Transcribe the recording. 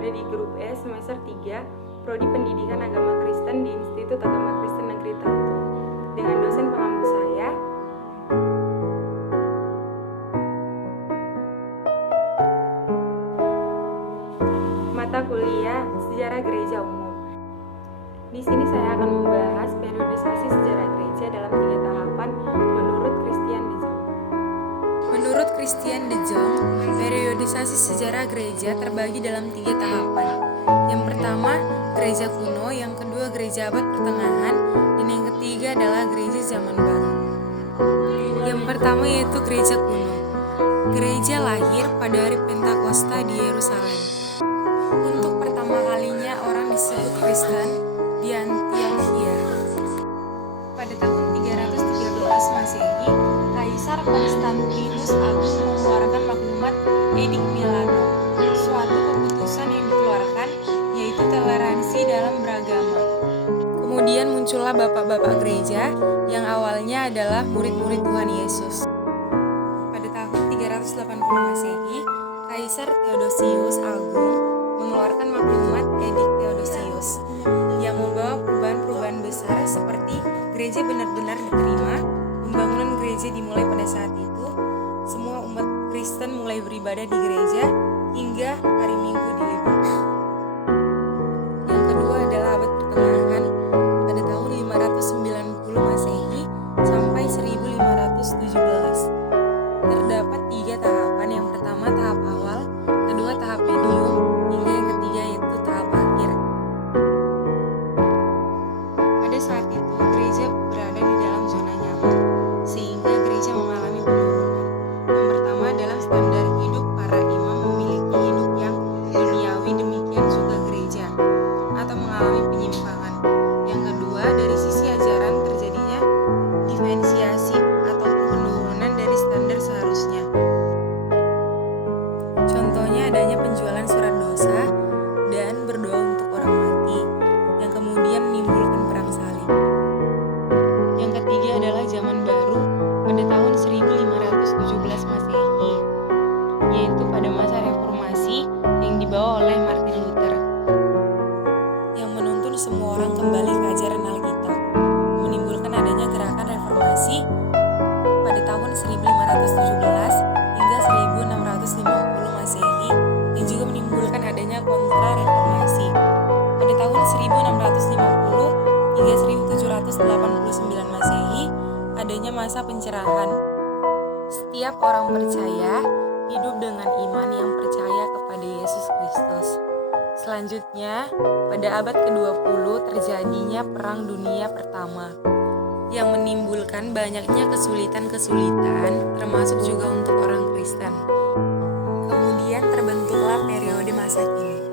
berada di grup E semester 3, Prodi Pendidikan Agama Kristen di Institut Agama Kristen Negeri Tauntung. Dengan dosen pengampu saya, mata kuliah Sejarah Gereja Umum. Di sini saya akan membahas periodisasi sejarah gereja dalam 3 tahapan menurut Christian de Jong. Menurut Christian de Jong, periodisasi sejarah gereja terbagi dalam 3 tahapan. Yang pertama, gereja kuno, yang kedua gereja abad pertengahan, dan yang ketiga adalah gereja zaman baru. Yang pertama yaitu gereja kuno. Gereja lahir pada hari Pentakosta di Yerusalem. Untuk pertama kalinya orang disebut Kristen di Antiochia. Pada tahun 313 Masehi, Kaisar Konstantinus Agung mengeluarkan maklumat Edik Milano, suatu keputusan yang dikeluarkan yaitu toleransi dalam beragama. Kemudian muncullah bapak-bapak gereja yang awalnya adalah murid-murid Tuhan Yesus. Pada tahun 380 Masehi, Kaisar Theodosius Agung mengeluarkan maklumat Edik Theodosius yang membawa perubahan-perubahan besar seperti gereja benar-benar diterima, pembangunan gereja dimulai pada saat itu, semua umat Kristen mulai beribadah di gereja hingga hari Minggu diliburkan. Yang kedua adalah abad pertengahan pada tahun 590 Masehi sampai 1517. Terdapat 3 tahapan. Yang pertama tahap awal, kedua tahap medium, hingga yang ketiga yaitu tahap akhir. Pada saat itu gereja berada di dalam zona nyaman, sehingga gereja mengalami penurunan. Yang pertama adalah standar hidup para imam memiliki hidup yang duniawi, demikian juga gereja, atau mengalami penyimpangan. Yang kedua, dari sisi ajaran terjadinya diferensiasi atau penurunan dari standar seharusnya. Contohnya adanya penjualan surat dosa dan berdoa untuk orang mati, yang kemudian menimbulkan perang salib. Yang ketiga adalah zaman baru pada tahun 1517 Masehi, yaitu pada masa reformasi yang dibawa oleh Martin Luther, yang menuntun semua orang kembali ke ajaran Alkitab, menimbulkan adanya gerakan reformasi pada tahun 1517 hingga 1650 Masehi, yang juga menimbulkan adanya kontra-reformasi. Pada tahun 1650 hingga 1789 Masehi, adanya masa pencerahan. Setiap orang percaya hidup dengan iman yang percaya kepada Yesus Kristus. Selanjutnya, pada abad ke-20 terjadinya Perang Dunia Pertama, yang menimbulkan banyaknya kesulitan-kesulitan, termasuk juga untuk orang Kristen. Kemudian terbentuklah periode masa kini.